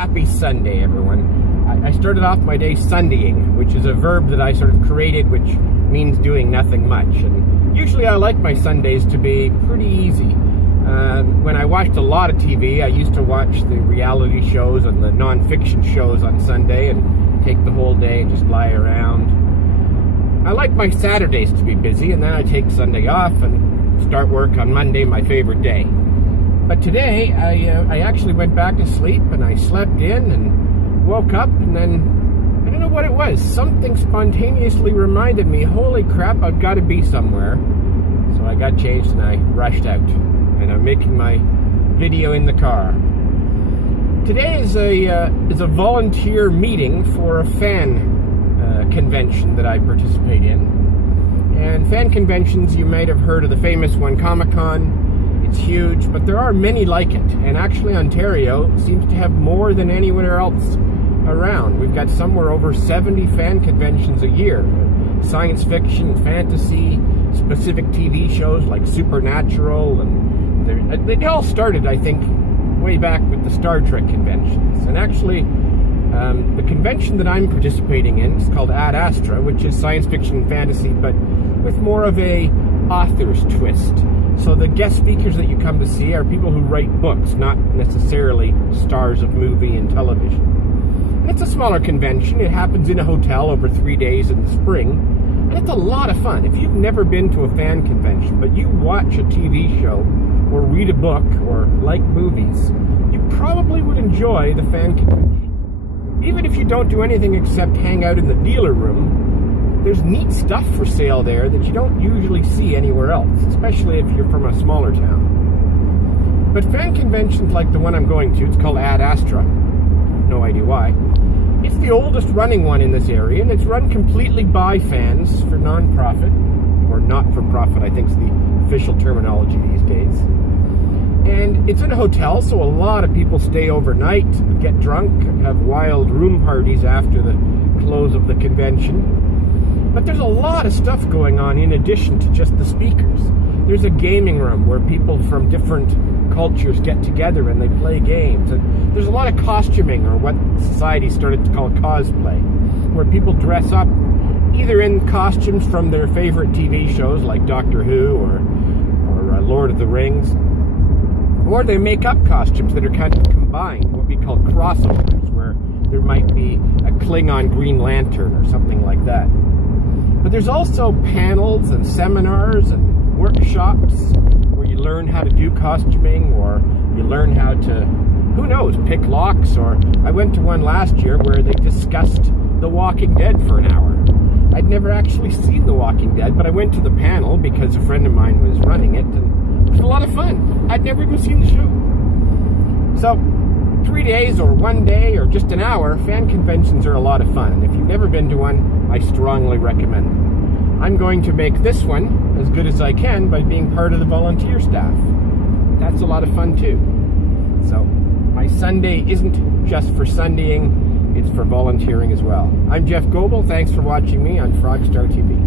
Happy Sunday, everyone. I started off my day Sundaying, which is a verb that I sort of created, which means doing nothing much. And usually I like my Sundays to be pretty easy. When I watched a lot of TV, I used to watch the reality shows and the non-fiction shows on Sunday and take the whole day and just lie around. I like my Saturdays to be busy, and then I take Sunday off and start work on Monday, my favorite day. But today, I actually went back to sleep, and I slept in and woke up, and then, I don't know what it was, something spontaneously reminded me, holy crap, I've got to be somewhere. So I got changed and I rushed out, and I'm making my video in the car. Today is a volunteer meeting for a fan convention that I participate in. And fan conventions, you might have heard of the famous one, Comic-Con. It's huge, but there are many like it. And actually Ontario seems to have more than anywhere else around. We've got somewhere over 70 fan conventions a year. Science fiction, fantasy, specific TV shows like Supernatural, and they all started, I think, way back with the Star Trek conventions. And actually, the convention that I'm participating in is called Ad Astra, which is science fiction and fantasy, but with more of a author's twist. So the guest speakers that you come to see are people who write books, not necessarily stars of movie and television. And it's a smaller convention. It happens in a hotel over 3 days in the spring, and it's a lot of fun. If you've never been to a fan convention, but you watch a TV show or read a book or like movies, you probably would enjoy the fan convention. Even if you don't do anything except hang out in the dealer room, there's neat stuff for sale there that you don't usually see anywhere else, especially if you're from a smaller town. But fan conventions like the one I'm going to, it's called Ad Astra, no idea why. It's the oldest running one in this area, and it's run completely by fans for non-profit, or not-for-profit, I think is the official terminology these days. And it's in a hotel, so a lot of people stay overnight, get drunk, have wild room parties after the close of the convention. But there's a lot of stuff going on in addition to just the speakers. There's a gaming room where people from different cultures get together and they play games. And there's a lot of costuming, or what society started to call cosplay, where people dress up either in costumes from their favorite TV shows like Doctor Who or Lord of the Rings, or they make up costumes that are kind of combined, what we call crossovers, where there might be a Klingon Green Lantern or something like that. But there's also panels and seminars and workshops where you learn how to do costuming, or you learn how to, who knows, pick locks. Or I went to one last year where they discussed The Walking Dead for an hour. I'd never actually seen The Walking Dead, but I went to the panel because a friend of mine was running it, and it was a lot of fun. I'd never even seen the show. So 3 days or 1 day or just an hour, fan conventions are a lot of fun. And if you've never been to one, I strongly recommend them. I'm going to make this one as good as I can by being part of the volunteer staff. That's a lot of fun too. So my Sunday isn't just for Sundaying, it's for volunteering as well. I'm Jeff Goebel. Thanks for watching me on Frogstar TV.